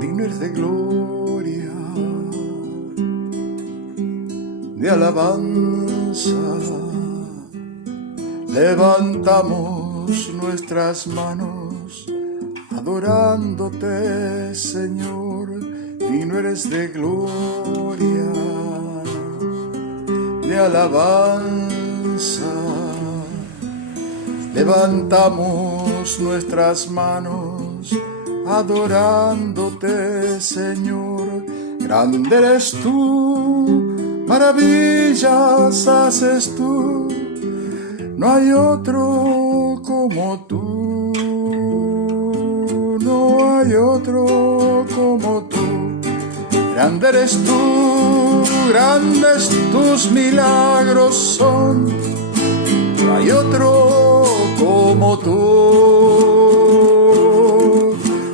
Digno eres de gloria, de alabanza. Levantamos nuestras manos adorándote, Señor. Digno eres de gloria, de alabanza. Levantamos nuestras manos adorándote, Señor. Grande eres tú, maravillas haces tú. No hay otro como tú, no hay otro como tú. Grande eres tú, grandes tus milagros son. No hay otro como tú,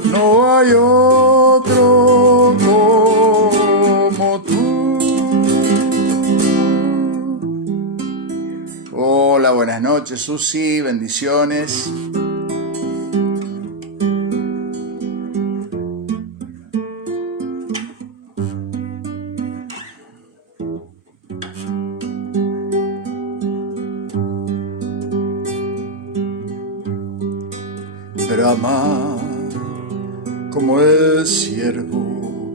no hay otro como tú. Hola, buenas noches, Susi, bendiciones. Brama como el ciervo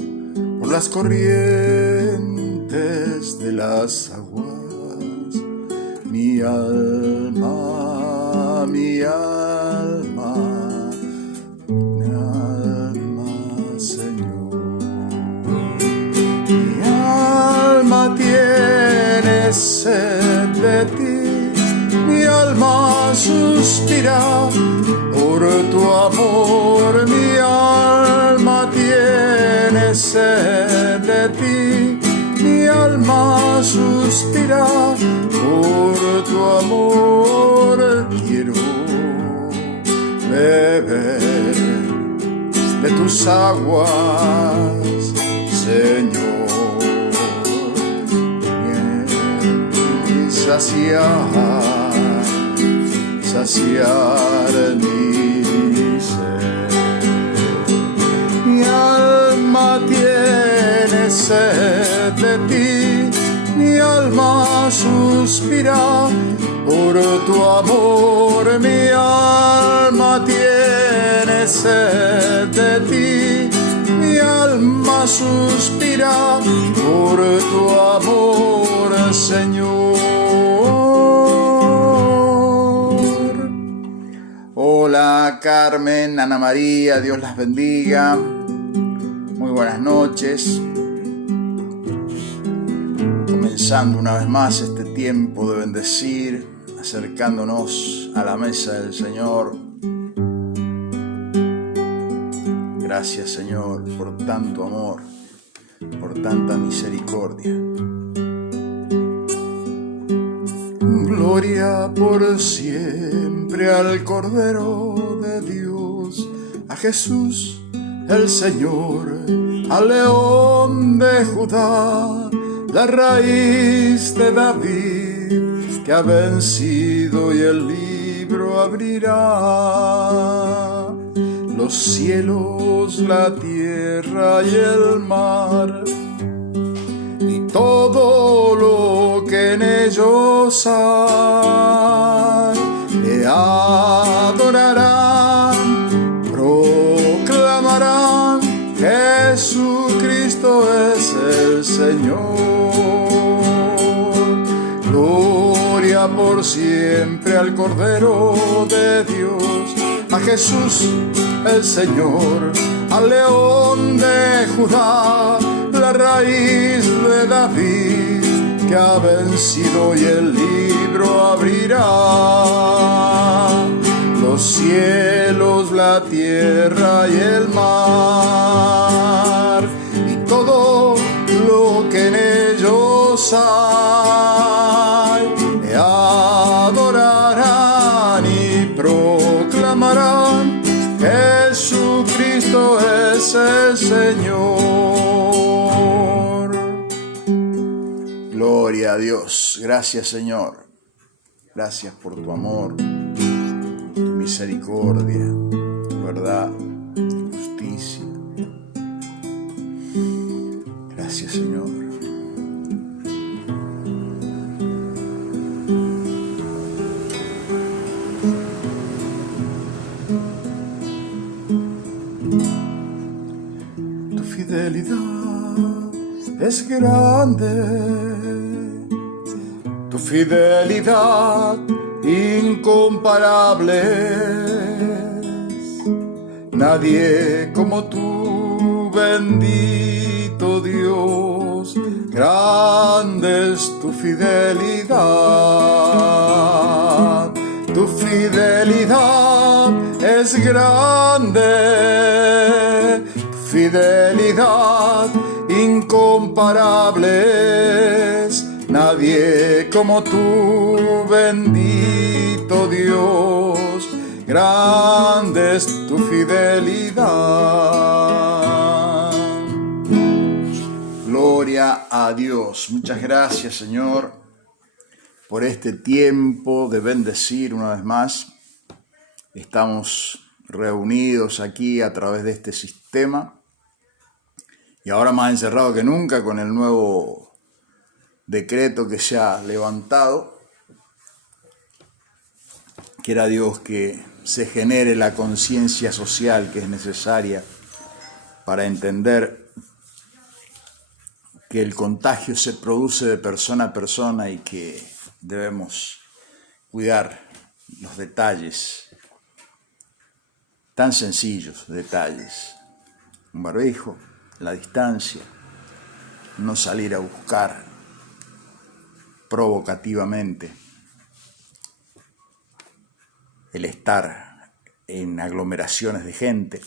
por las corrientes de las aguas. Mi alma, mi alma, mi alma, Señor. Mi alma tiene sed de ti, mi alma suspira por tu amor. Mi alma tiene sed de ti, mi alma suspira por tu amor. Quiero beber de tus aguas, Señor, y saciar mi sed. Mi alma tiene sed de ti, mi alma suspira por tu amor. Mi alma tiene sed de ti, mi alma suspira por tu amor, Señor. Hola Carmen, Ana María, Dios las bendiga. Muy buenas noches. Comenzando una vez más este tiempo de bendecir, acercándonos a la mesa del Señor. Gracias, Señor, por tanto amor, por tanta misericordia. Gloria por siempre al Cordero de Dios, a Jesús el Señor, al León de Judá, la raíz de David, que ha vencido y el libro abrirá. Los cielos, la tierra y el mar, y todo lo que en ellos hay, le adorarán, proclamarán: Jesucristo es el Señor. Gloria por siempre al Cordero de Dios, a Jesús el Señor, al León de Judá, la raíz de David, que ha vencido y el libro abrirá. Los cielos, la tierra y el mar, y todo lo que en ellos hay, le adorarán y proclamarán: Jesucristo es el Señor. Gloria a Dios. Gracias, Señor. Gracias por tu amor, tu misericordia, tu verdad, tu justicia. Gracias, Señor. Tu fidelidad es grande, tu fidelidad incomparable. Nadie como tú, bendito Dios, grande es tu fidelidad. Tu fidelidad es grande, tu fidelidad incomparable. Nadie como tú, bendito Dios, grande es tu fidelidad. Gloria a Dios. Muchas gracias, Señor, por este tiempo de bendecir una vez más. Estamos reunidos aquí a través de este sistema y ahora más encerrado que nunca con el nuevo decreto que se ha levantado. Quiera Dios que se genere la conciencia social que es necesaria para entender que el contagio se produce de persona a persona y que debemos cuidar los detalles, tan sencillos detalles. Un barbijo, la distancia, no salir a buscar provocativamente, el estar en aglomeraciones de gente.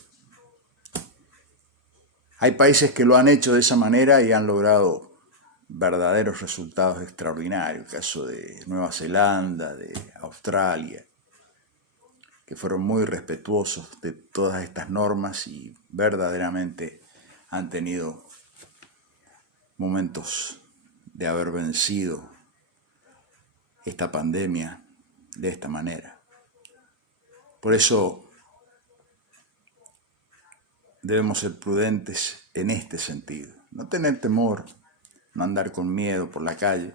Hay países que lo han hecho de esa manera y han logrado verdaderos resultados extraordinarios, el caso de Nueva Zelanda, de Australia, que fueron muy respetuosos de todas estas normas y verdaderamente han tenido momentos de haber vencido esta pandemia de esta manera. Por eso debemos ser prudentes en este sentido, no tener temor, no andar con miedo por la calle,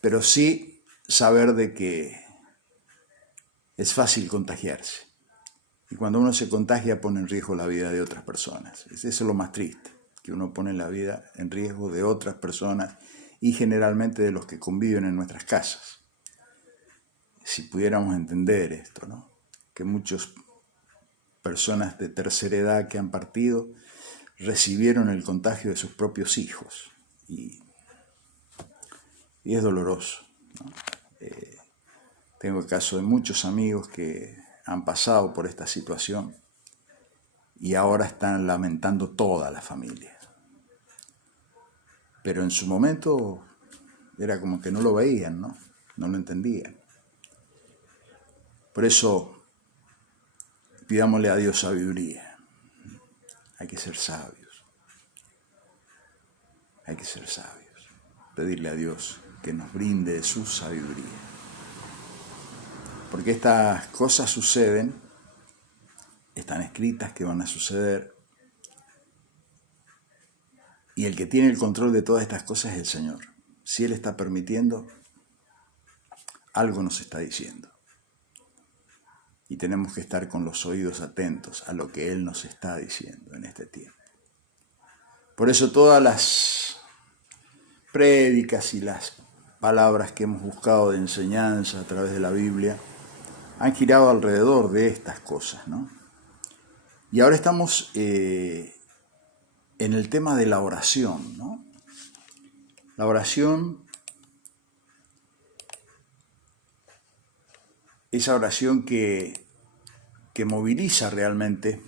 pero sí saber de que es fácil contagiarse. Y cuando uno se contagia pone en riesgo la vida de otras personas. Eso es lo más triste, que uno pone la vida en riesgo de otras personas y generalmente de los que conviven en nuestras casas. Si pudiéramos entender esto, ¿no? Que muchas personas de tercera edad que han partido recibieron el contagio de sus propios hijos y es doloroso, ¿no? Tengo el caso de muchos amigos que han pasado por esta situación y ahora están lamentando toda la familia. Pero en su momento era como que no lo veían, ¿no? No lo entendían. Por eso pidámosle a Dios sabiduría. Hay que ser sabios. Hay que ser sabios. Pedirle a Dios que nos brinde su sabiduría. Porque estas cosas suceden, están escritas que van a suceder. Y el que tiene el control de todas estas cosas es el Señor. Si Él está permitiendo, algo nos está diciendo. Y tenemos que estar con los oídos atentos a lo que Él nos está diciendo en este tiempo. Por eso todas las prédicas y las palabras que hemos buscado de enseñanza a través de la Biblia han girado alrededor de estas cosas, ¿no? Y ahora estamos en el tema de la oración, ¿no? La oración, esa oración que moviliza realmente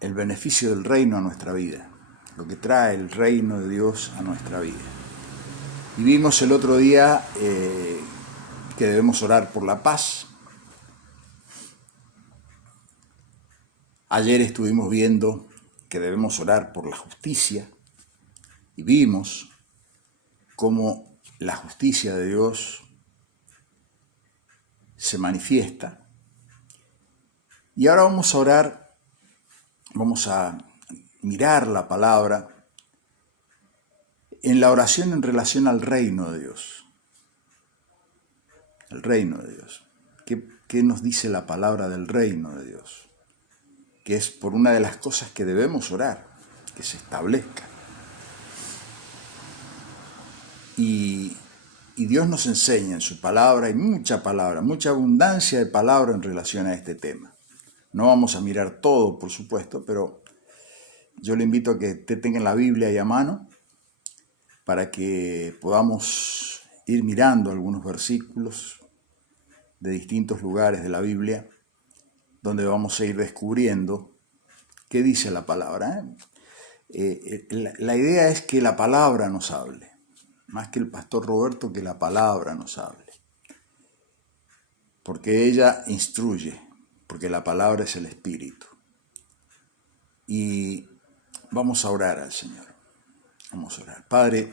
el beneficio del reino a nuestra vida, lo que trae el reino de Dios a nuestra vida. Y vimos el otro día que debemos orar por la paz. Ayer estuvimos viendo que debemos orar por la justicia y vimos cómo la justicia de Dios se manifiesta. Y ahora vamos a orar, vamos a mirar la palabra en la oración en relación al reino de Dios. El reino de Dios. ¿Qué nos dice la palabra del reino de Dios? Que es por una de las cosas que debemos orar, que se establezca. Y Dios nos enseña en su palabra, hay mucha palabra, mucha abundancia de palabra en relación a este tema. No vamos a mirar todo, por supuesto, pero yo le invito a que te tengan la Biblia ahí a mano para que podamos ir mirando algunos versículos de distintos lugares de la Biblia, donde vamos a ir descubriendo qué dice la palabra. La idea es que la palabra nos hable, más que el pastor Roberto, que la palabra nos hable, porque ella instruye, porque la palabra es el Espíritu. Y vamos a orar al Señor. Vamos a orar. Padre,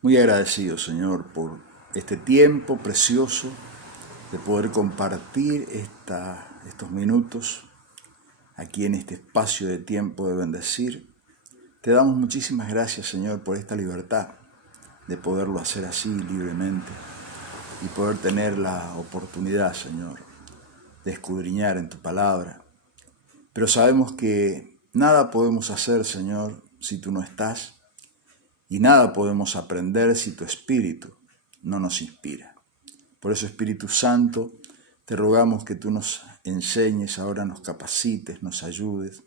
muy agradecido, Señor, por este tiempo precioso de poder compartir estos minutos aquí en este espacio de tiempo de bendecir. Te damos muchísimas gracias, Señor, por esta libertad de poderlo hacer así libremente y poder tener la oportunidad, Señor, de escudriñar en tu palabra. Pero sabemos que nada podemos hacer, Señor, si tú no estás, y nada podemos aprender si tu Espíritu no nos inspira. Por eso, Espíritu Santo, te rogamos que tú nos enseñes, ahora nos capacites, nos ayudes,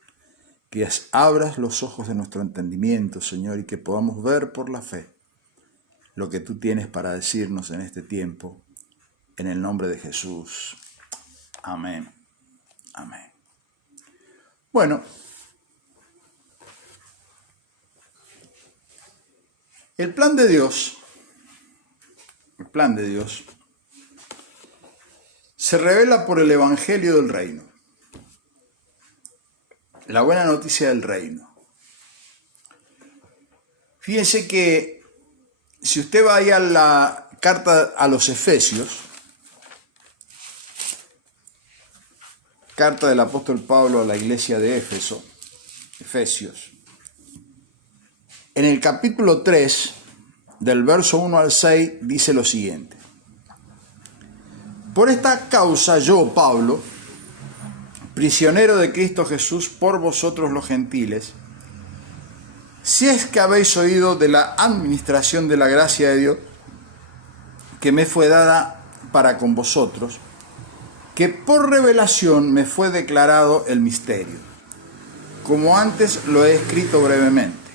que abras los ojos de nuestro entendimiento, Señor, y que podamos ver por la fe lo que tú tienes para decirnos en este tiempo, en el nombre de Jesús. Amén. Amén. Bueno, el plan de Dios se revela por el Evangelio del Reino. La buena noticia del reino. Fíjense que si usted va ahí a la carta a los Efesios, carta del apóstol Pablo a la iglesia de Éfeso, Efesios, en el capítulo 3, del verso 1 al 6, dice lo siguiente: por esta causa yo, Pablo, prisionero de Cristo Jesús por vosotros los gentiles, si es que habéis oído de la administración de la gracia de Dios que me fue dada para con vosotros, que por revelación me fue declarado el misterio, como antes lo he escrito brevemente,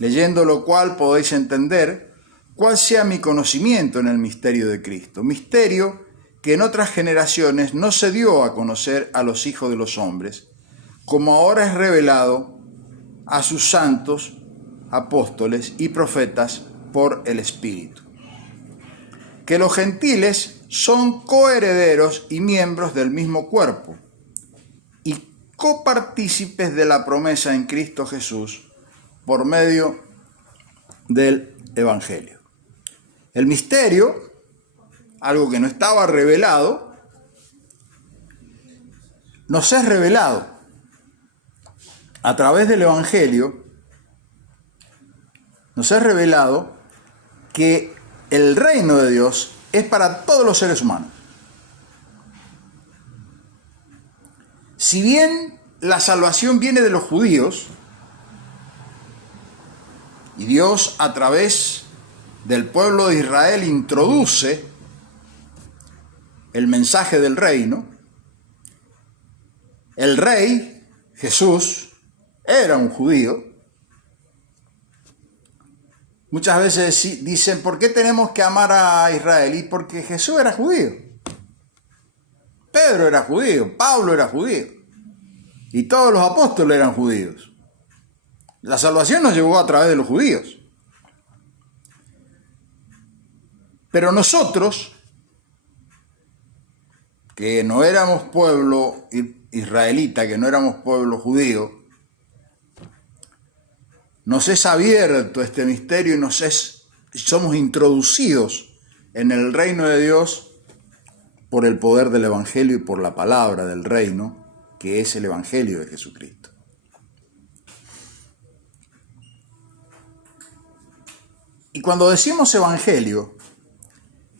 leyendo lo cual podéis entender cuál sea mi conocimiento en el misterio de Cristo, misterio que en otras generaciones no se dio a conocer a los hijos de los hombres, como ahora es revelado a sus santos apóstoles y profetas por el Espíritu, que los gentiles son coherederos y miembros del mismo cuerpo, y copartícipes de la promesa en Cristo Jesús por medio del Evangelio. El misterio, algo que no estaba revelado, nos es revelado a través del Evangelio. Nos es revelado que el reino de Dios es para todos los seres humanos. Si bien la salvación viene de los judíos, y Dios a través del pueblo de Israel introduce el mensaje del reino, el rey, Jesús, era un judío. Muchas veces dicen, ¿por qué tenemos que amar a Israel? Y porque Jesús era judío. Pedro era judío, Pablo era judío. Y todos los apóstoles eran judíos. La salvación nos llegó a través de los judíos. Pero nosotros, que no éramos pueblo israelita, que no éramos pueblo judío, nos es abierto este misterio y somos introducidos en el reino de Dios por el poder del Evangelio y por la palabra del reino, que es el Evangelio de Jesucristo. Y cuando decimos Evangelio,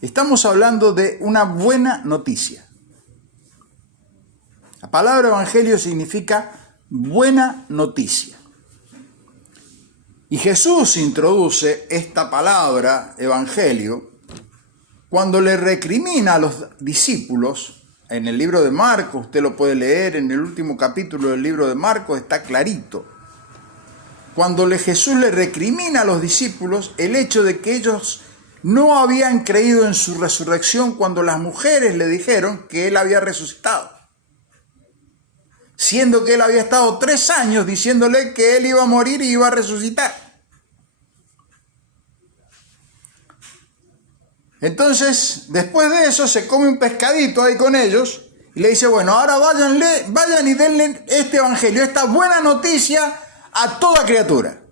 estamos hablando de una buena noticia. La palabra Evangelio significa buena noticia. Y Jesús introduce esta palabra, Evangelio, cuando le recrimina a los discípulos. En el libro de Marcos, usted lo puede leer, en el último capítulo del libro de Marcos está clarito. Cuando Jesús le recrimina a los discípulos el hecho de que ellos no habían creído en su resurrección cuando las mujeres le dijeron que él había resucitado. Siendo que él había estado 3 años diciéndole que él iba a morir y iba a resucitar. Entonces, después de eso, se come un pescadito ahí con ellos y le dice, bueno, ahora vayan y denle este evangelio, esta buena noticia a toda criatura.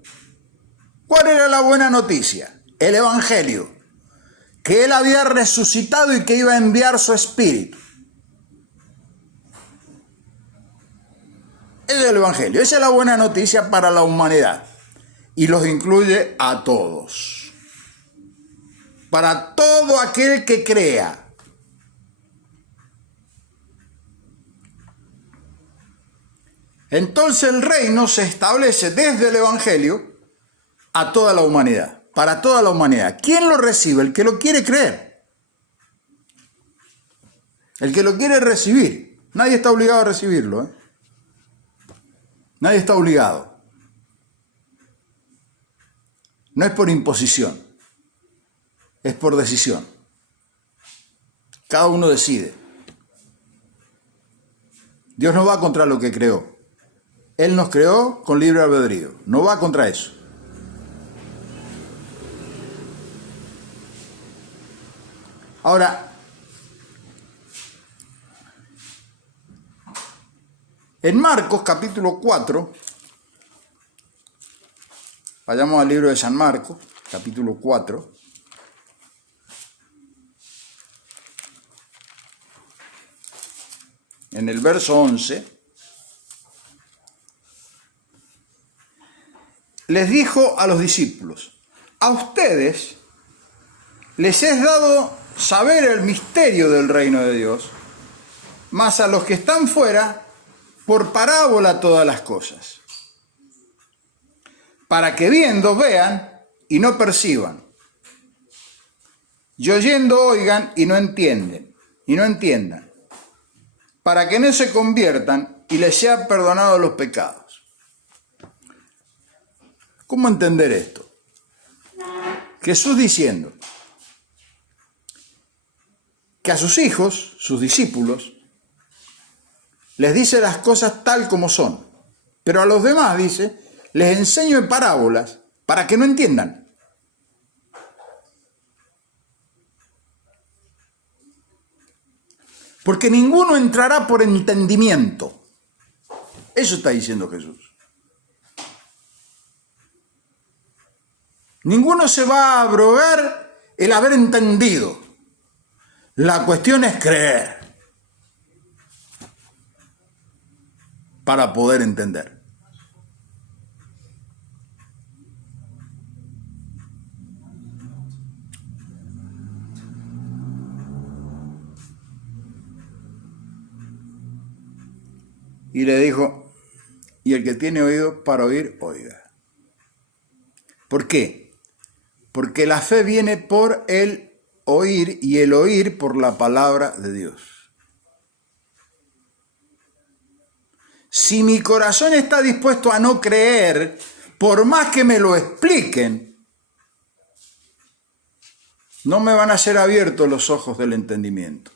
¿Cuál era la buena noticia? El evangelio, que él había resucitado y que iba a enviar su espíritu. Ese es el evangelio, esa es la buena noticia para la humanidad y los incluye a todos. Para todo aquel que crea. Entonces el reino se establece desde el evangelio a toda la humanidad, para toda la humanidad. ¿Quién lo recibe? El que lo quiere creer. El que lo quiere recibir. Nadie está obligado a recibirlo, ¿eh? Nadie está obligado. No es por imposición. Es por decisión. Cada uno decide. Dios no va contra lo que creó. Él nos creó con libre albedrío. No va contra eso. Ahora, en Marcos capítulo 4, vayamos al libro de San Marcos, capítulo 4. En el verso 11, les dijo a los discípulos, a ustedes les es dado saber el misterio del reino de Dios, mas a los que están fuera, por parábola todas las cosas, para que viendo vean y no perciban, y oyendo oigan y no entiendan, para que no se conviertan y les sean perdonados los pecados. ¿Cómo entender esto? Jesús diciendo que a sus hijos, sus discípulos, les dice las cosas tal como son, pero a los demás, dice, les enseño en parábolas para que no entiendan. Porque ninguno entrará por entendimiento. Eso está diciendo Jesús. Ninguno se va a abrogar el haber entendido. La cuestión es creer para poder entender. Y le dijo, y el que tiene oído para oír, oiga. ¿Por qué? Porque la fe viene por el oír y el oír por la palabra de Dios. Si mi corazón está dispuesto a no creer, por más que me lo expliquen, no me van a ser abiertos los ojos del entendimiento.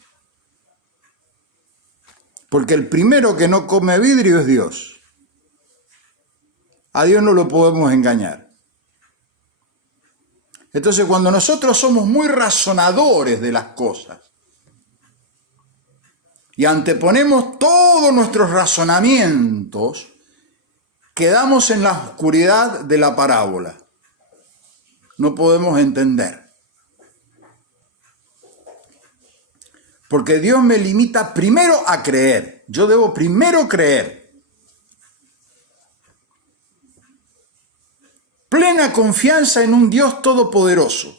Porque el primero que no come vidrio es Dios. A Dios no lo podemos engañar. Entonces, cuando nosotros somos muy razonadores de las cosas y anteponemos todos nuestros razonamientos quedamos en la oscuridad de la parábola. No podemos entender. Porque Dios me limita primero a creer. Yo debo primero creer. Plena confianza en un Dios todopoderoso.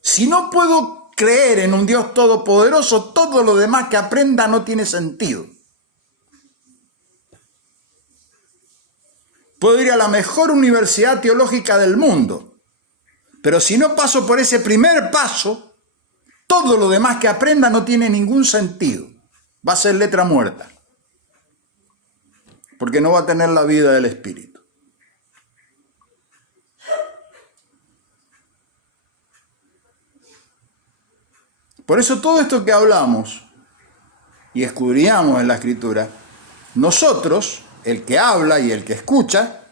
Si no puedo creer en un Dios todopoderoso, todo lo demás que aprenda no tiene sentido. Puedo ir a la mejor universidad teológica del mundo, pero si no paso por ese primer paso, todo lo demás que aprenda no tiene ningún sentido. Va a ser letra muerta, porque no va a tener la vida del Espíritu. Por eso todo esto que hablamos y escudriñamos en la Escritura, nosotros, el que habla y el que escucha,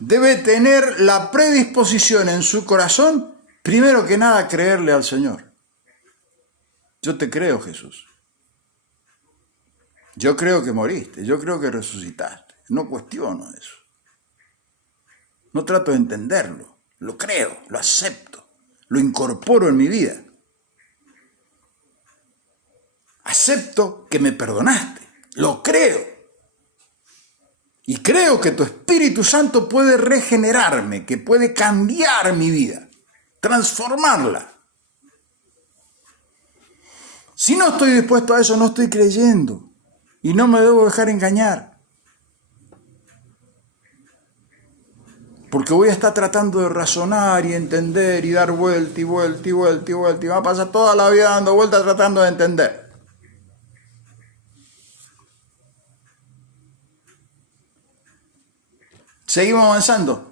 debe tener la predisposición en su corazón, primero que nada, creerle al Señor. Yo te creo, Jesús. Yo creo que moriste, yo creo que resucitaste. No cuestiono eso. No trato de entenderlo. Lo creo, lo acepto, lo incorporo en mi vida. Acepto que me perdonaste, lo creo. Y creo que tu Espíritu Santo puede regenerarme, que puede cambiar mi vida, transformarla. Si no estoy dispuesto a eso, no estoy creyendo. Y no me debo dejar engañar. Porque voy a estar tratando de razonar y entender y dar vuelta y vuelta y vuelta y vuelta. Y va a pasar toda la vida dando vueltas tratando de entender. Seguimos avanzando.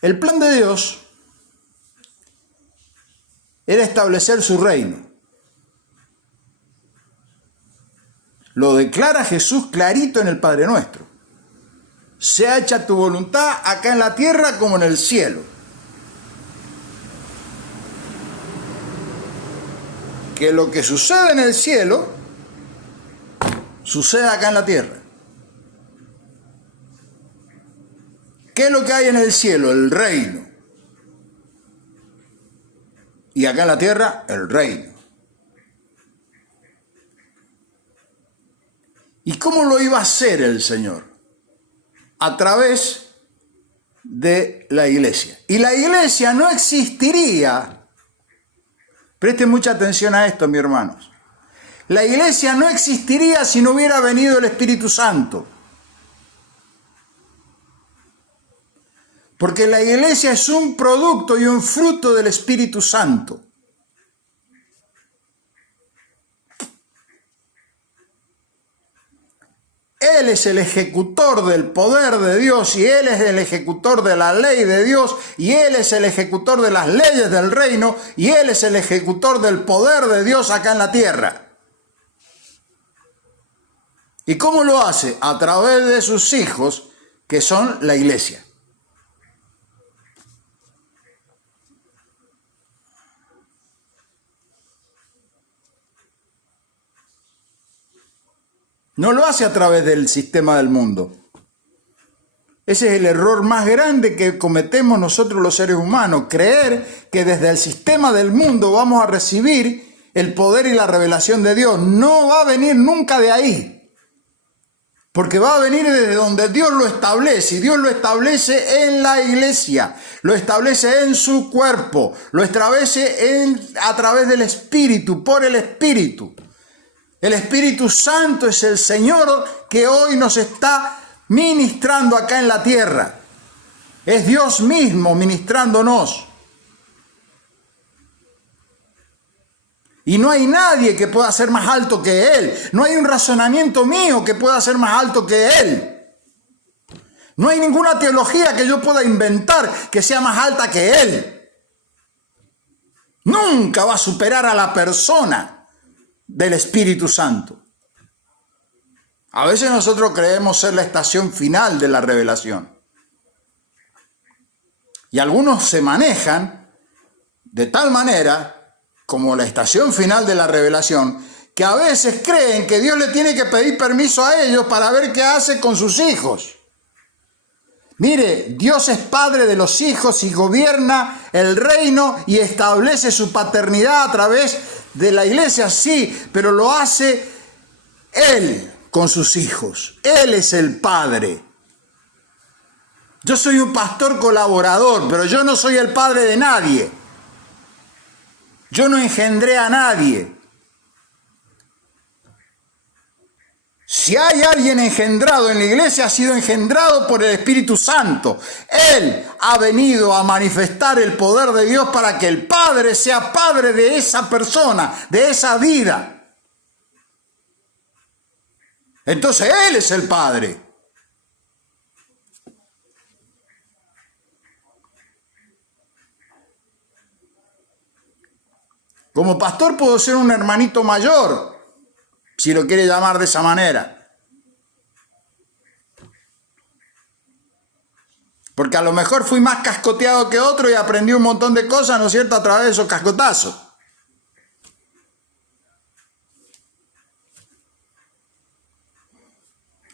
El plan de Dios era establecer su reino. Lo declara Jesús clarito en el Padre Nuestro. Sea hecha tu voluntad acá en la tierra como en el cielo. Que lo que sucede en el cielo sucede acá en la tierra. ¿Qué es lo que hay en el cielo? El reino. Y acá en la tierra, el reino. ¿Y cómo lo iba a hacer el Señor? A través de la iglesia. Y la iglesia no existiría. Presten mucha atención a esto, mis hermanos. La iglesia no existiría si no hubiera venido el Espíritu Santo. Porque la iglesia es un producto y un fruto del Espíritu Santo. Él es el ejecutor del poder de Dios y Él es el ejecutor de la ley de Dios y Él es el ejecutor de las leyes del reino y Él es el ejecutor del poder de Dios acá en la tierra. ¿Y cómo lo hace? A través de sus hijos, que son la iglesia. No lo hace a través del sistema del mundo. Ese es el error más grande que cometemos nosotros los seres humanos, creer que desde el sistema del mundo vamos a recibir el poder y la revelación de Dios. No va a venir nunca de ahí. Porque va a venir desde donde Dios lo establece, y Dios lo establece en la iglesia, lo establece en su cuerpo, lo establece a través del Espíritu, por el Espíritu. El Espíritu Santo es el Señor que hoy nos está ministrando acá en la tierra. Es Dios mismo ministrándonos. Y no hay nadie que pueda ser más alto que Él. No hay un razonamiento mío que pueda ser más alto que Él. No hay ninguna teología que yo pueda inventar que sea más alta que Él. Nunca va a superar a la persona del Espíritu Santo. A veces nosotros creemos ser la estación final de la revelación. Y algunos se manejan de tal manera como la estación final de la revelación, que a veces creen que Dios le tiene que pedir permiso a ellos para ver qué hace con sus hijos. Mire, Dios es padre de los hijos y gobierna el reino y establece su paternidad a través de la iglesia, sí, pero lo hace Él con sus hijos. Él es el padre. Yo soy un pastor colaborador, pero yo no soy el padre de nadie. Yo no engendré a nadie. Si hay alguien engendrado en la iglesia, ha sido engendrado por el Espíritu Santo. Él ha venido a manifestar el poder de Dios para que el Padre sea padre de esa persona, de esa vida. Entonces Él es el Padre. Como pastor puedo ser un hermanito mayor, si lo quiere llamar de esa manera. Porque a lo mejor fui más cascoteado que otro y aprendí un montón de cosas, ¿no es cierto?, a través de esos cascotazos.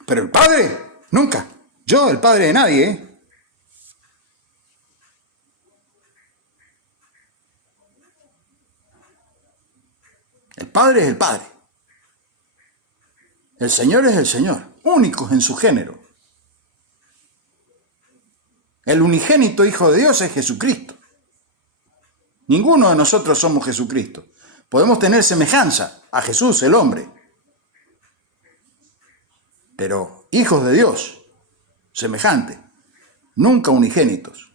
Pero el padre, nunca. Yo, el padre de nadie, ¿eh? El Padre es el Padre. El Señor es el Señor, únicos en su género. El unigénito Hijo de Dios es Jesucristo. Ninguno de nosotros somos Jesucristo. Podemos tener semejanza a Jesús, el hombre. Pero hijos de Dios, semejantes, nunca unigénitos.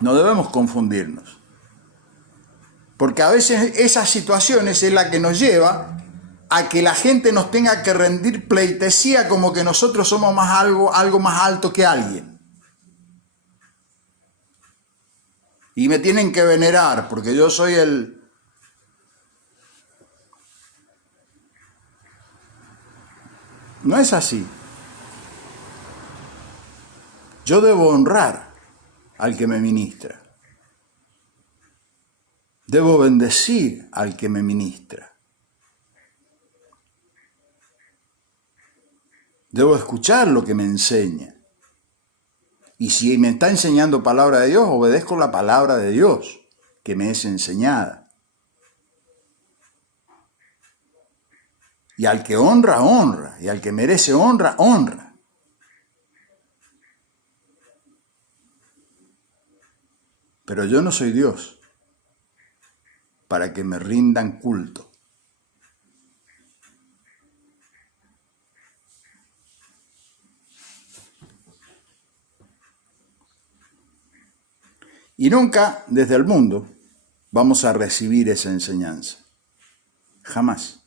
No debemos confundirnos, porque a veces esas situaciones es la que nos lleva a que la gente nos tenga que rendir pleitesía como que nosotros somos algo más alto que alguien. Y me tienen que venerar porque yo soy el... No es así. Yo debo honrar al que me ministra. Debo bendecir al que me ministra. Debo escuchar lo que me enseña. Y si me está enseñando palabra de Dios, obedezco la palabra de Dios que me es enseñada. Y al que honra, honra. Y al que merece honra, honra. Pero yo no soy Dios para que me rindan culto. Y nunca desde el mundo vamos a recibir esa enseñanza. Jamás.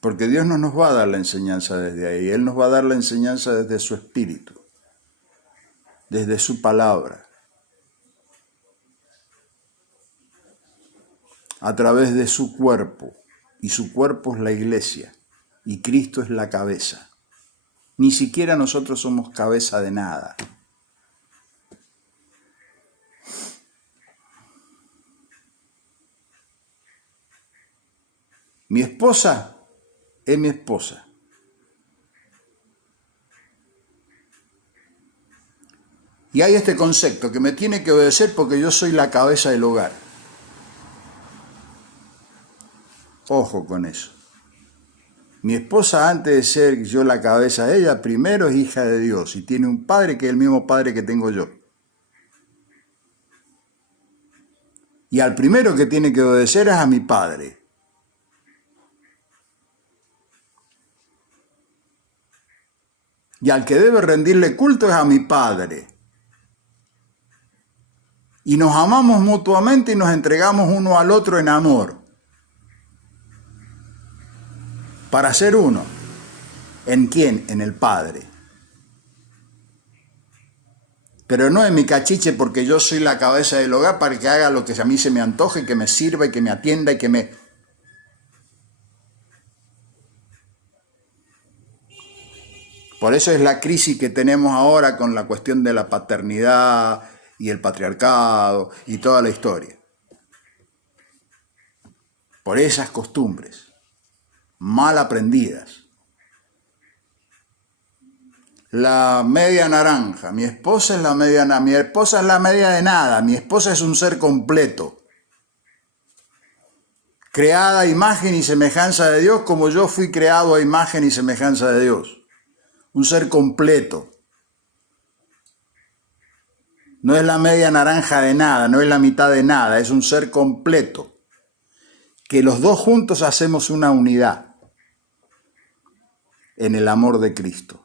Porque Dios no nos va a dar la enseñanza desde ahí. Él nos va a dar la enseñanza desde su espíritu, desde su palabra, a través de su cuerpo. Y su cuerpo es la iglesia. Y Cristo es la cabeza. Ni siquiera nosotros somos cabeza de nada. Mi esposa es mi esposa. Y hay este concepto que me tiene que obedecer porque yo soy la cabeza del hogar. Ojo con eso. Mi esposa, antes de ser yo la cabeza de ella, primero es hija de Dios y tiene un padre que es el mismo padre que tengo yo. Y al primero que tiene que obedecer es a mi padre. Y al que debe rendirle culto es a mi padre. Y nos amamos mutuamente y nos entregamos uno al otro en amor. Para ser uno. ¿En quién? En el Padre. Pero no en mi cachiche porque yo soy la cabeza del hogar para que haga lo que a mí se me antoje, que me sirva y que me atienda y que me... Por eso es la crisis que tenemos ahora con la cuestión de la paternidad y el patriarcado y toda la historia. Por esas costumbres mal aprendidas. La media naranja, mi esposa es la media naranja, mi esposa es la media de nada, mi esposa es un ser completo. Creada a imagen y semejanza de Dios como yo fui creado a imagen y semejanza de Dios. Un ser completo. No es la media naranja de nada, no es la mitad de nada, es un ser completo. Que los dos juntos hacemos una unidad en el amor de Cristo.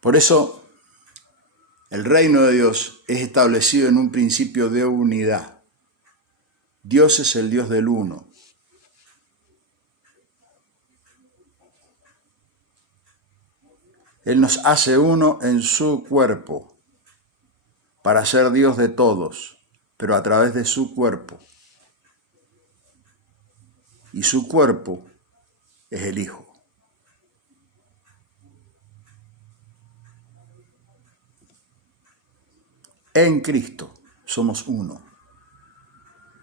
Por eso, el reino de Dios es establecido en un principio de unidad. Dios es el Dios del uno. Él nos hace uno en su cuerpo para ser Dios de todos, pero a través de su cuerpo. Y su cuerpo es el Hijo. En Cristo somos uno.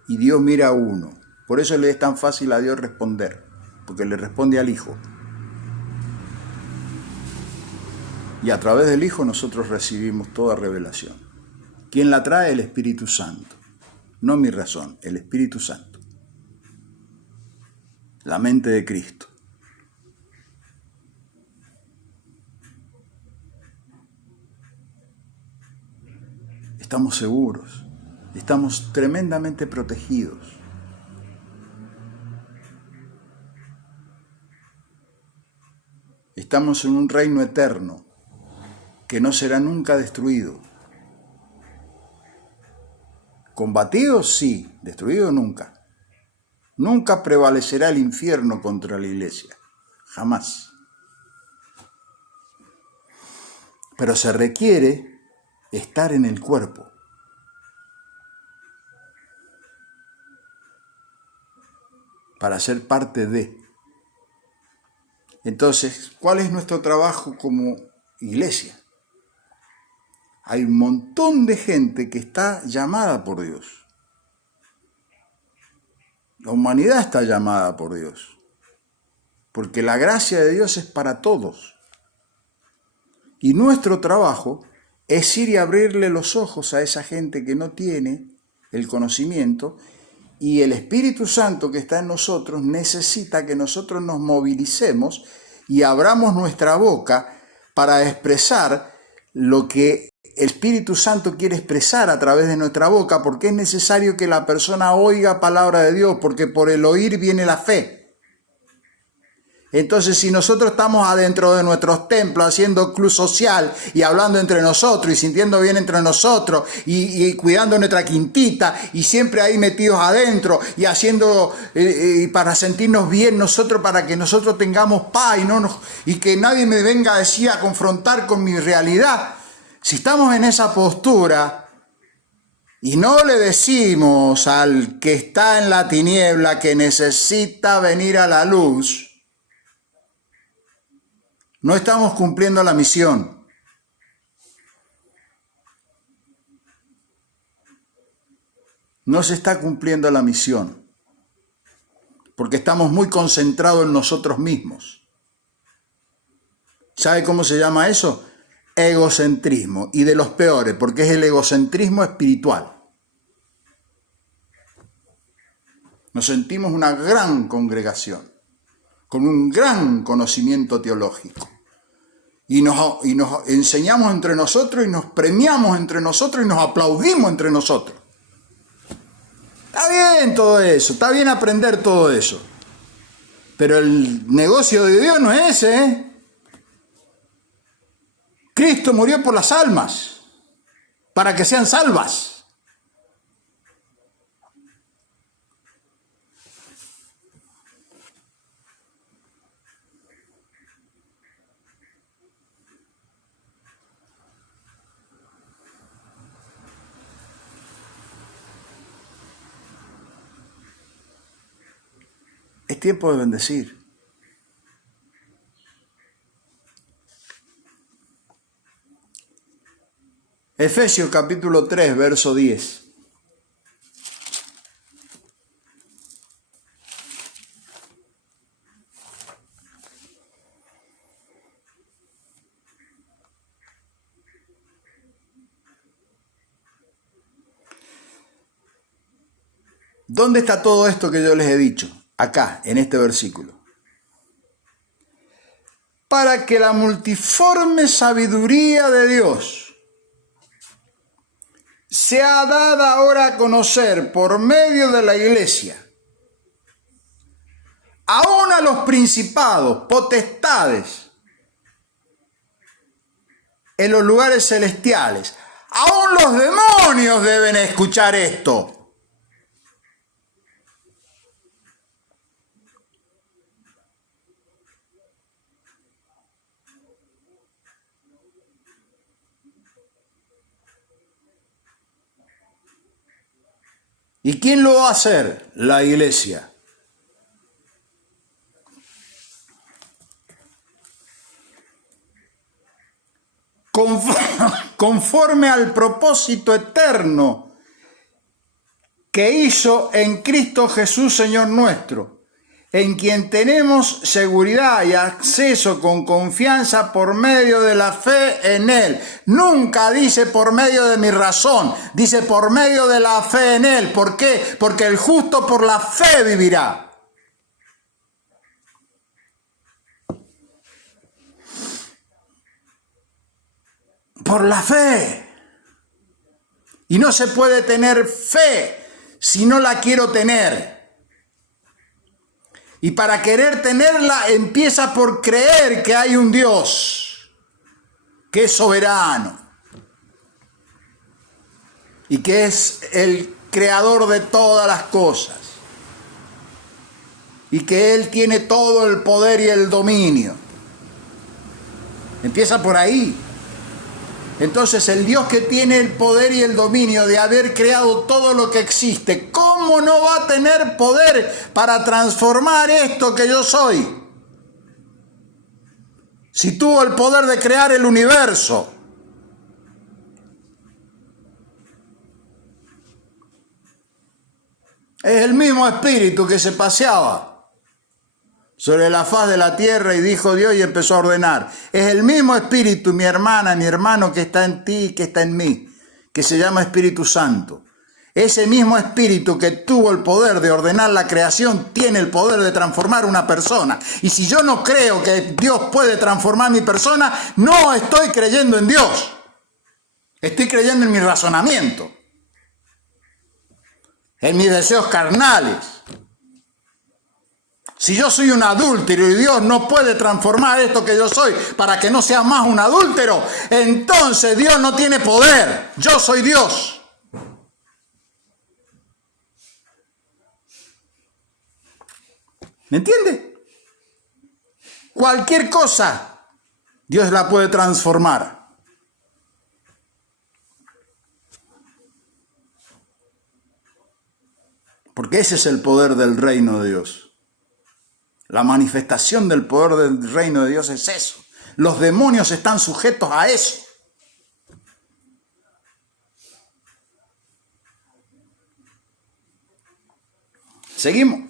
Y Dios mira a uno. Por eso le es tan fácil a Dios responder, porque le responde al Hijo. Y a través del Hijo nosotros recibimos toda revelación. ¿Quién la trae? El Espíritu Santo. No mi razón, el Espíritu Santo. La mente de Cristo. Estamos seguros, estamos tremendamente protegidos. Estamos en un reino eterno que no será nunca destruido. Combatido, sí, destruido nunca. Nunca prevalecerá el infierno contra la iglesia, jamás. Pero se requiere estar en el cuerpo. Para ser parte de. Entonces, ¿cuál es nuestro trabajo como iglesia? Hay un montón de gente que está llamada por Dios. La humanidad está llamada por Dios. Porque la gracia de Dios es para todos. Y nuestro trabajo es ir y abrirle los ojos a esa gente que no tiene el conocimiento, y el Espíritu Santo que está en nosotros necesita que nosotros nos movilicemos y abramos nuestra boca para expresar lo que el Espíritu Santo quiere expresar a través de nuestra boca, porque es necesario que la persona oiga palabra de Dios, porque por el oír viene la fe. Entonces, si nosotros estamos adentro de nuestros templos haciendo club social y hablando entre nosotros y sintiendo bien entre nosotros y cuidando nuestra quintita y siempre ahí metidos adentro y haciendo para sentirnos bien nosotros, para que nosotros tengamos paz y que nadie me venga a decir, a confrontar con mi realidad. Si estamos en esa postura y no le decimos al que está en la tiniebla que necesita venir a la luz, no estamos cumpliendo la misión. No se está cumpliendo la misión. Porque estamos muy concentrados en nosotros mismos. ¿Sabe cómo se llama eso? Egocentrismo. Y de los peores, porque es el egocentrismo espiritual. Nos sentimos una gran congregación, con un gran conocimiento teológico. Y nos enseñamos entre nosotros y nos premiamos entre nosotros y nos aplaudimos entre nosotros. Está bien todo eso, está bien aprender todo eso. Pero el negocio de Dios no es ese, ¿eh? Cristo murió por las almas, para que sean salvas. Es tiempo de bendecir. Efesios capítulo 3, verso 10. ¿Dónde está todo esto que yo les he dicho? Acá, en este versículo. Para que la multiforme sabiduría de Dios sea dada ahora a conocer por medio de la iglesia, aún a los principados, potestades, en los lugares celestiales. Aún los demonios deben escuchar esto. ¿Y quién lo va a hacer? La iglesia. Conforme al propósito eterno que hizo en Cristo Jesús, Señor nuestro, en quien tenemos seguridad y acceso con confianza por medio de la fe en Él. Nunca dice por medio de mi razón, dice por medio de la fe en Él. ¿Por qué? Porque el justo por la fe vivirá. Por la fe. Y no se puede tener fe si no la quiero tener. Y para querer tenerla empieza por creer que hay un Dios que es soberano y que es el creador de todas las cosas y que Él tiene todo el poder y el dominio. Empieza por ahí. Entonces el Dios que tiene el poder y el dominio de haber creado todo lo que existe, ¿cómo no va a tener poder para transformar esto que yo soy? Si tuvo el poder de crear el universo. Es el mismo espíritu que se paseaba sobre la faz de la tierra y dijo Dios y empezó a ordenar. Es el mismo espíritu, mi hermana, mi hermano, que está en ti y que está en mí, que se llama Espíritu Santo. Ese mismo espíritu que tuvo el poder de ordenar la creación tiene el poder de transformar una persona. Y si yo no creo que Dios puede transformar mi persona, no estoy creyendo en Dios. Estoy creyendo en mi razonamiento, en mis deseos carnales. Si yo soy un adúltero y Dios no puede transformar esto que yo soy para que no sea más un adúltero, entonces Dios no tiene poder. Yo soy Dios. ¿Me entiende? Cualquier cosa Dios la puede transformar. Porque ese es el poder del reino de Dios. La manifestación del poder del reino de Dios es eso. Los demonios están sujetos a eso. Seguimos.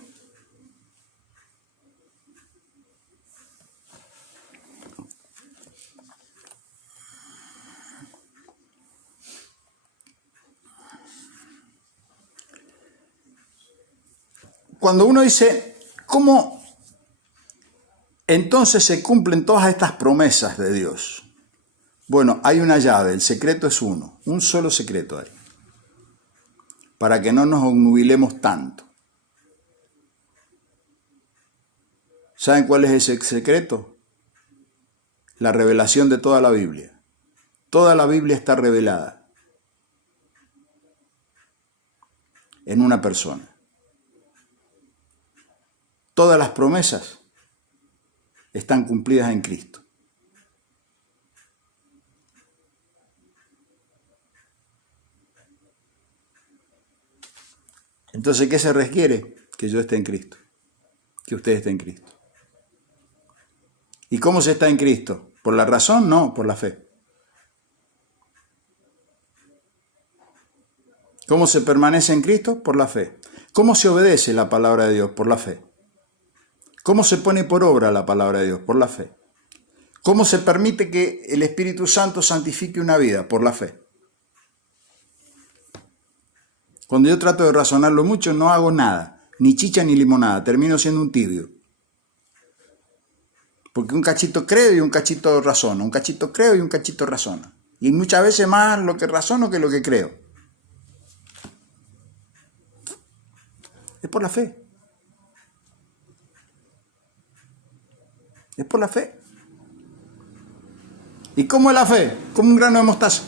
Cuando uno dice, ¿cómo entonces se cumplen todas estas promesas de Dios? Bueno, hay una llave, el secreto es uno, un solo secreto hay, para que no nos obnubilemos tanto. ¿Saben cuál es ese secreto? La revelación de toda la Biblia. Toda la Biblia está revelada en una persona. Todas las promesas están cumplidas en Cristo. Entonces, ¿qué se requiere? Que yo esté en Cristo. que usted esté en Cristo. ¿Y cómo se está en Cristo? ¿Por la razón? No, por la fe. ¿Cómo se permanece en Cristo? Por la fe. ¿Cómo se obedece la palabra de Dios? Por la fe. ¿Cómo se pone por obra la palabra de Dios? Por la fe. ¿Cómo se permite que el Espíritu Santo santifique una vida? Por la fe. Cuando yo trato de razonarlo mucho, no hago nada, ni chicha ni limonada, termino siendo un tibio. Porque un cachito creo y un cachito razono, un cachito creo y un cachito razono. Y muchas veces más lo que razono que lo que creo. Es por la fe. Es por la fe. ¿Y cómo es la fe? Como un grano de mostaza.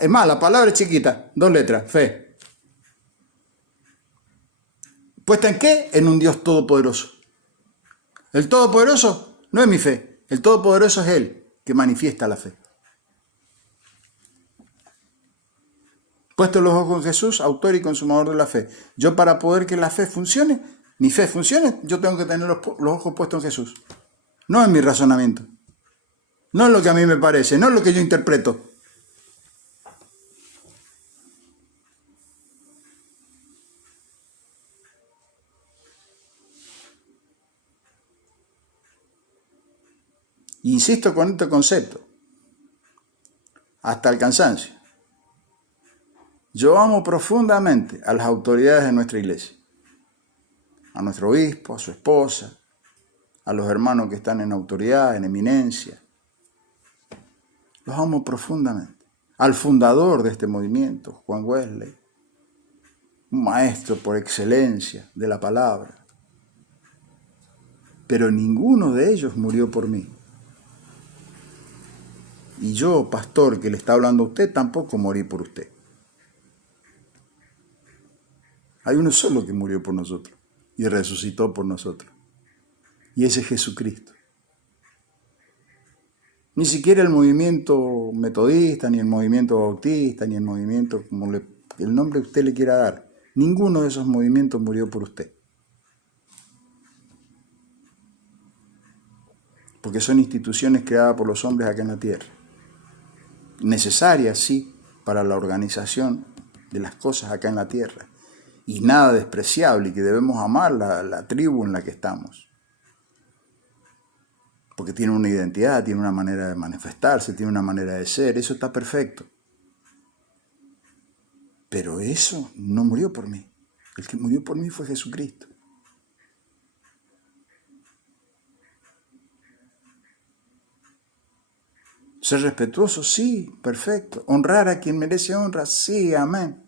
Es más, la palabra es chiquita, 2 letras, fe. ¿Puesta en qué? En un Dios todopoderoso. El todopoderoso no es mi fe, el todopoderoso es Él que manifiesta la fe. Puesto los ojos en Jesús, autor y consumador de la fe. Yo, para poder que la fe funcione, mi fe funcione, yo tengo que tener los ojos puestos en Jesús. No en mi razonamiento. No es lo que a mí me parece, no es lo que yo interpreto. Insisto con este concepto, hasta el cansancio. Yo amo profundamente a las autoridades de nuestra iglesia, a nuestro obispo, a su esposa, a los hermanos que están en autoridad, en eminencia. Los amo profundamente. Al fundador de este movimiento, Juan Wesley, un maestro por excelencia de la palabra. Pero ninguno de ellos murió por mí. Y yo, pastor, que le está hablando a usted, tampoco morí por usted. Hay uno solo que murió por nosotros y resucitó por nosotros. Y ese es Jesucristo. Ni siquiera el movimiento metodista, ni el movimiento bautista, ni el movimiento, como el nombre que usted le quiera dar. Ninguno de esos movimientos murió por usted. Porque son instituciones creadas por los hombres acá en la tierra. Necesarias, sí, para la organización de las cosas acá en la tierra. Y nada despreciable, y que debemos amar la tribu en la que estamos. Porque tiene una identidad, tiene una manera de manifestarse, tiene una manera de ser, eso está perfecto. Pero eso no murió por mí. El que murió por mí fue Jesucristo. Ser respetuoso, sí, perfecto. Honrar a quien merece honra, sí, amén.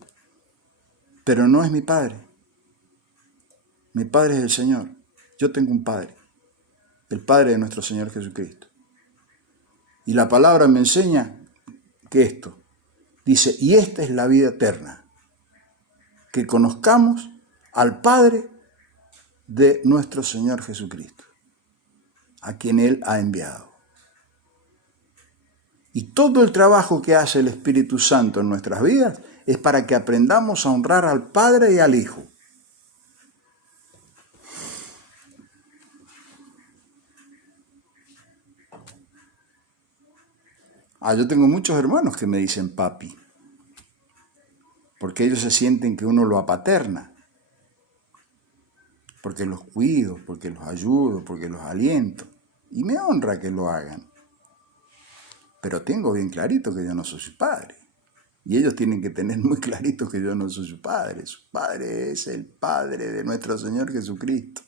Pero no es mi Padre. Mi Padre es el Señor. Yo tengo un Padre. El Padre de nuestro Señor Jesucristo. Y la palabra me enseña que esto, dice, y esta es la vida eterna, que conozcamos al Padre de nuestro Señor Jesucristo, a quien Él ha enviado. Y todo el trabajo que hace el Espíritu Santo en nuestras vidas es para que aprendamos a honrar al Padre y al Hijo. Yo tengo muchos hermanos que me dicen papi, porque ellos se sienten que uno lo apaterna, porque los cuido, porque los ayudo, porque los aliento, y me honra que lo hagan. Pero tengo bien clarito que yo no soy su padre. Y ellos tienen que tener muy clarito que yo no soy su padre. Su padre es el Padre de nuestro Señor Jesucristo.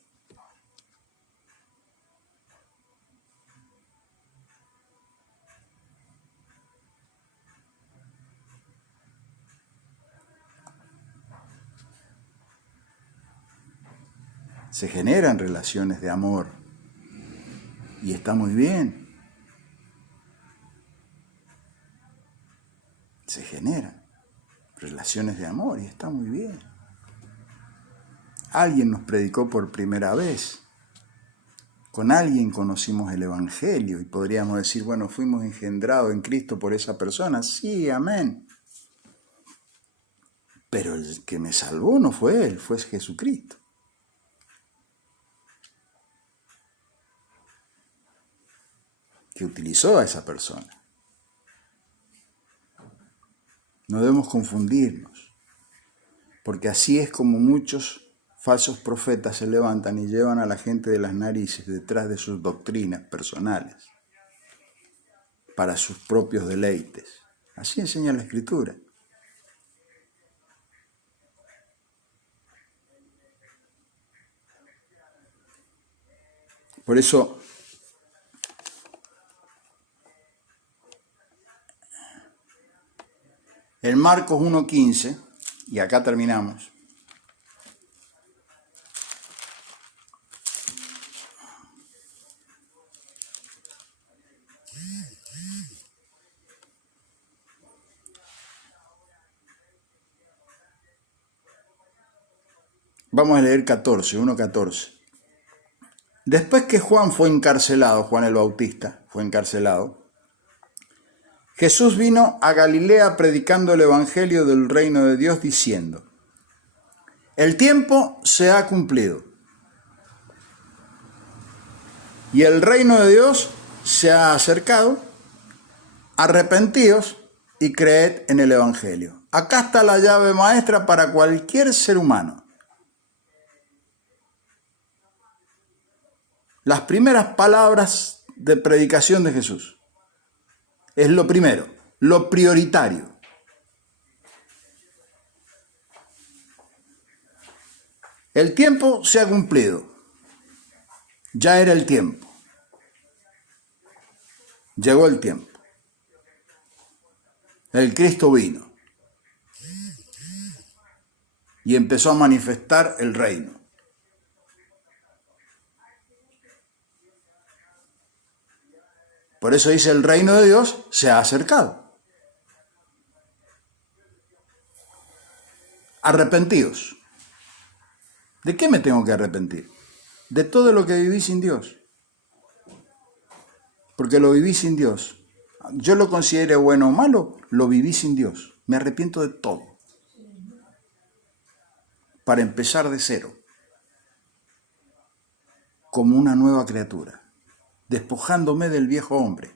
Se generan relaciones de amor. Y está muy bien. Se generan relaciones de amor y está muy bien. Alguien nos predicó por primera vez. Con alguien conocimos el Evangelio y podríamos decir, bueno, fuimos engendrados en Cristo por esa persona. Sí, amén. Pero el que me salvó no fue él, fue Jesucristo. Que utilizó a esa persona. No debemos confundirnos, porque así es como muchos falsos profetas se levantan y llevan a la gente de las narices detrás de sus doctrinas personales, para sus propios deleites. Así enseña la Escritura. Por eso, en Marcos 1:15, y acá terminamos, vamos a leer 1:14. Después que Juan fue encarcelado, Juan el Bautista fue encarcelado, Jesús vino a Galilea predicando el evangelio del reino de Dios diciendo: el tiempo se ha cumplido y el reino de Dios se ha acercado. Arrepentíos y creed en el evangelio. Acá está la llave maestra para cualquier ser humano. Las primeras palabras de predicación de Jesús. Es lo primero, lo prioritario. El tiempo se ha cumplido. Ya era el tiempo. Llegó el tiempo. El Cristo vino. Y empezó a manifestar el reino. Por eso dice: el reino de Dios se ha acercado. Arrepentíos. ¿De qué me tengo que arrepentir? De todo lo que viví sin Dios. Porque lo viví sin Dios. Yo lo considere bueno o malo, lo viví sin Dios. Me arrepiento de todo. Para empezar de cero. Como una nueva criatura. Despojándome del viejo hombre,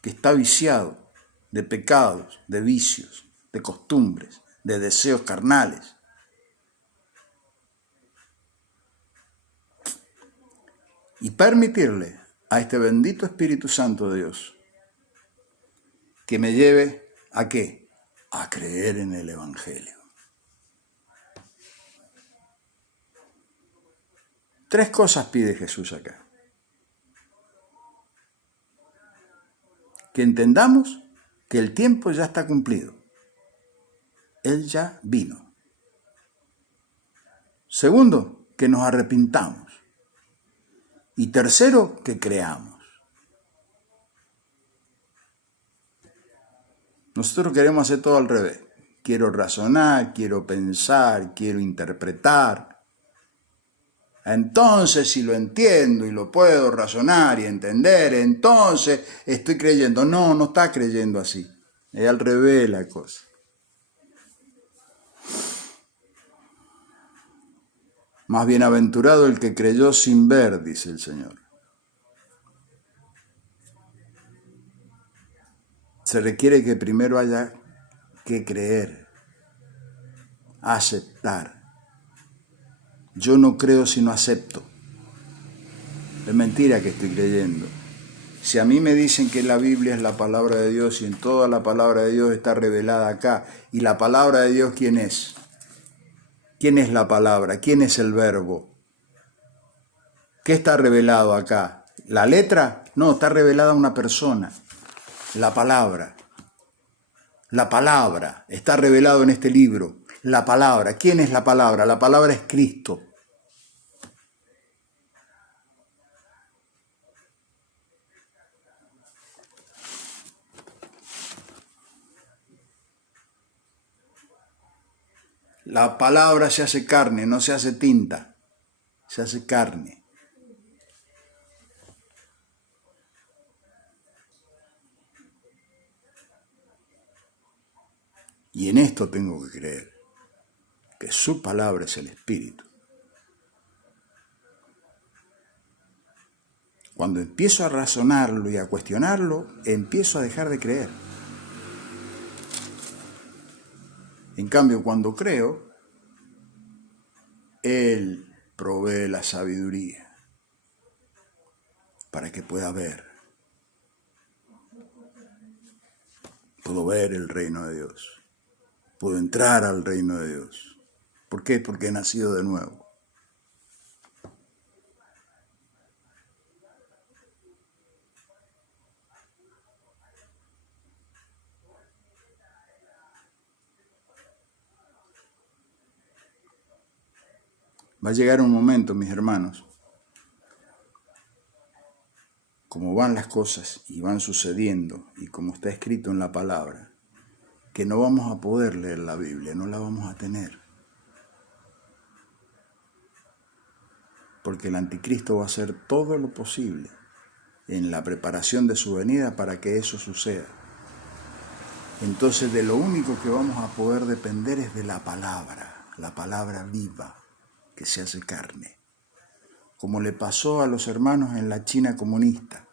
que está viciado de pecados, de vicios, de costumbres, de deseos carnales. Y permitirle a este bendito Espíritu Santo de Dios que me lleve ¿a qué? A creer en el evangelio. 3 cosas pide Jesús acá. Que entendamos que el tiempo ya está cumplido. Él ya vino. Segundo, que nos arrepintamos. Y tercero, que creamos. Nosotros queremos hacer todo al revés. Quiero razonar, quiero pensar, quiero interpretar. Entonces, si lo entiendo y lo puedo razonar y entender, entonces estoy creyendo. No, no está creyendo así. Es al revés la cosa. Más bienaventurado el que creyó sin ver, dice el Señor. Se requiere que primero haya que creer, aceptar. Yo no creo si no acepto. Es mentira que estoy creyendo. Si a mí me dicen que la Biblia es la palabra de Dios y en toda la palabra de Dios está revelada acá, ¿y la palabra de Dios quién es? ¿Quién es la palabra? ¿Quién es el verbo? ¿Qué está revelado acá? ¿La letra? No, está revelada una persona. La palabra. La palabra está revelado en este libro. La palabra. ¿Quién es la palabra? La palabra es Cristo. La palabra se hace carne, no se hace tinta. Se hace carne. Y en esto tengo que creer, que su palabra es el Espíritu. Cuando empiezo a razonarlo y a cuestionarlo, empiezo a dejar de creer. En cambio, cuando creo, Él provee la sabiduría para que pueda ver. Puedo ver el reino de Dios. Puedo entrar al reino de Dios. ¿Por qué? Porque he nacido de nuevo. Va a llegar un momento, mis hermanos, como van las cosas y van sucediendo, y como está escrito en la palabra, que no vamos a poder leer la Biblia, no la vamos a tener. Porque el anticristo va a hacer todo lo posible en la preparación de su venida para que eso suceda. Entonces, de lo único que vamos a poder depender es de la palabra viva, que se hace carne. Como le pasó a los hermanos en la China comunista,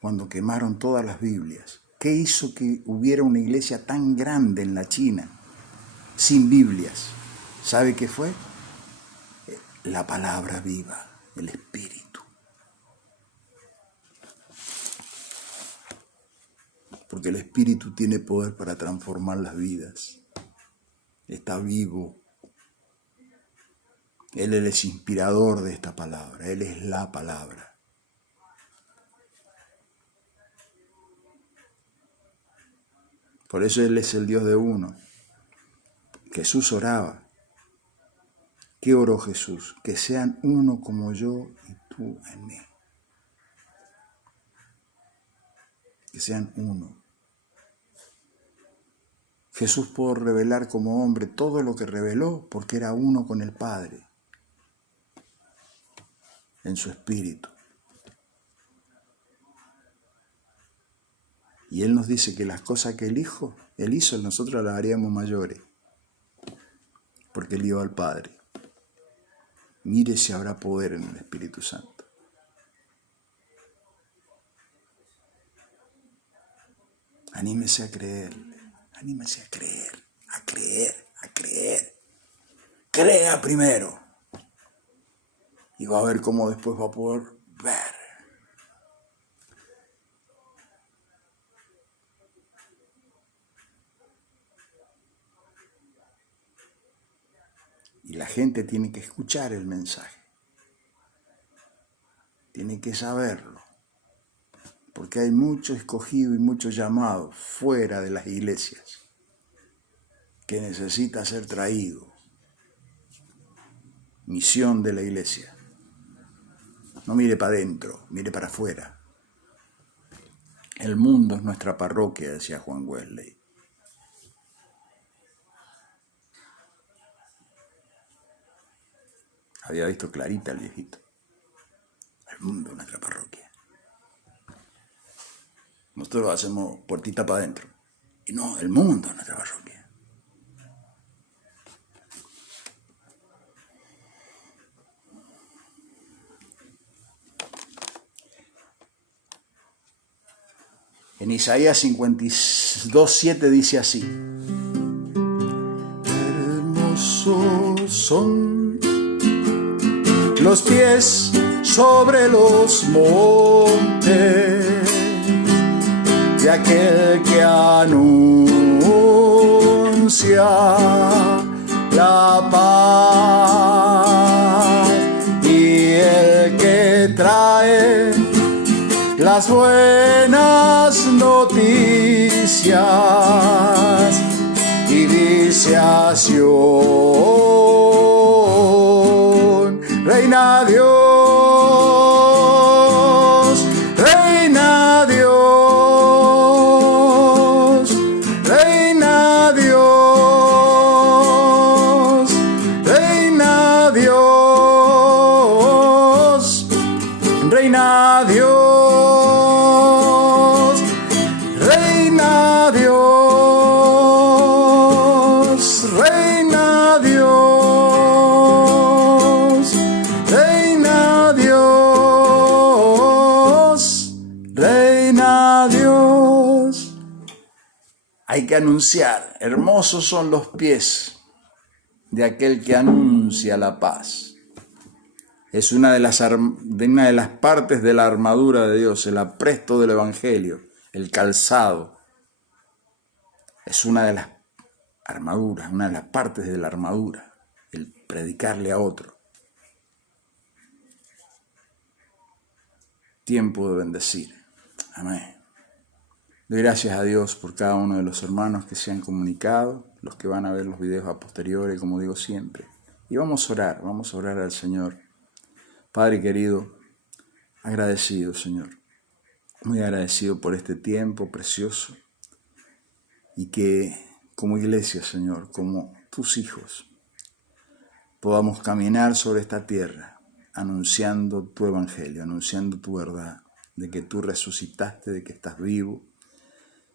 cuando quemaron todas las Biblias. ¿Qué hizo que hubiera una iglesia tan grande en la China sin Biblias? ¿Sabe qué fue? La palabra viva, el Espíritu. Porque el Espíritu tiene poder para transformar las vidas. Está vivo. Él es el inspirador de esta palabra. Él es la palabra. Por eso Él es el Dios de uno. Jesús oraba. ¿Qué oró Jesús? Que sean uno como yo y tú en mí. Que sean uno. Jesús pudo revelar como hombre todo lo que reveló porque era uno con el Padre. En su espíritu. Y Él nos dice que las cosas que Él hizo, nosotros las haríamos mayores. Porque Él iba al Padre. Mire si habrá poder en el Espíritu Santo. Anímese a creer. Anímese a creer. A creer. A creer. Crea primero. Y va a ver cómo después va a poder ver. Y la gente tiene que escuchar el mensaje. Tiene que saberlo. Porque hay mucho escogido y mucho llamado fuera de las iglesias que necesita ser traído. Misión de la iglesia. No mire para adentro, mire para afuera. El mundo es nuestra parroquia, decía Juan Wesley. Había visto clarita el viejito. El mundo es nuestra parroquia. Nosotros hacemos puertita para adentro. Y no, el mundo es nuestra parroquia. En Isaías 52:7 dice así: hermosos son los pies sobre los montes de aquel que anuncia la paz y el que trae las buenas noticias y dice a Sión, reina Dios, reina Dios, reina Dios, reina Dios, reina Dios. Reina Dios, Hay que anunciar. Hermosos son los pies de aquel que anuncia la paz. Es una de las partes de la armadura de Dios, el apresto del Evangelio, el calzado. Es una de las armaduras, una de las partes de la armadura, el predicarle a otro. Tiempo de bendecir. Amén. Doy gracias a Dios por cada uno de los hermanos que se han comunicado, los que van a ver los videos a posteriori, como digo siempre. Y vamos a orar al Señor. Padre querido, agradecido, Señor. Muy agradecido por este tiempo precioso. Y que como iglesia, Señor, como tus hijos, podamos caminar sobre esta tierra anunciando tu evangelio, anunciando tu verdad, de que tú resucitaste, de que estás vivo,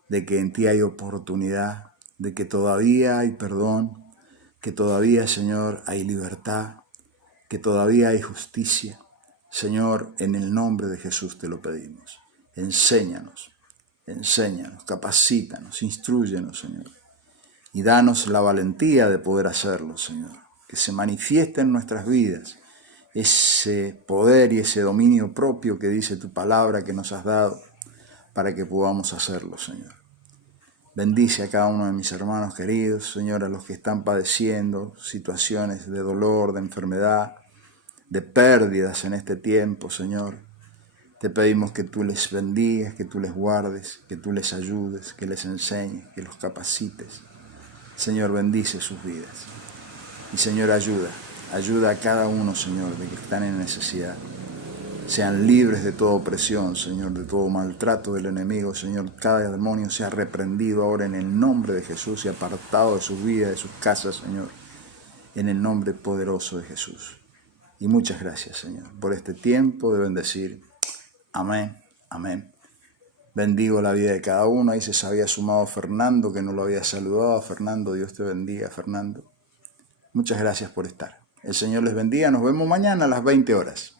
de que en ti hay oportunidad, de que todavía hay perdón, que todavía, Señor, hay libertad, que todavía hay justicia. Señor, en el nombre de Jesús te lo pedimos. Enséñanos, capacítanos, instrúyenos, Señor. Y danos la valentía de poder hacerlo, Señor. Que se manifieste en nuestras vidas ese poder y ese dominio propio que dice tu palabra que nos has dado para que podamos hacerlo, Señor. Bendice a cada uno de mis hermanos queridos, Señor, a los que están padeciendo situaciones de dolor, de enfermedad, de pérdidas en este tiempo, Señor. Te pedimos que tú les bendigas, que tú les guardes, que tú les ayudes, que les enseñes, que los capacites. Señor, bendice sus vidas. Y Señor, ayuda a cada uno, Señor, de que están en necesidad. Sean libres de toda opresión, Señor, de todo maltrato del enemigo, Señor. Cada demonio sea reprendido ahora en el nombre de Jesús y apartado de sus vidas, de sus casas, Señor, en el nombre poderoso de Jesús. Y muchas gracias, Señor, por este tiempo de bendecir. Amén, amén. Bendigo la vida de cada uno. Ahí se había sumado Fernando, que no lo había saludado. Fernando, Dios te bendiga, Fernando. Muchas gracias por estar. El Señor les bendiga. Nos vemos mañana a las 20 horas.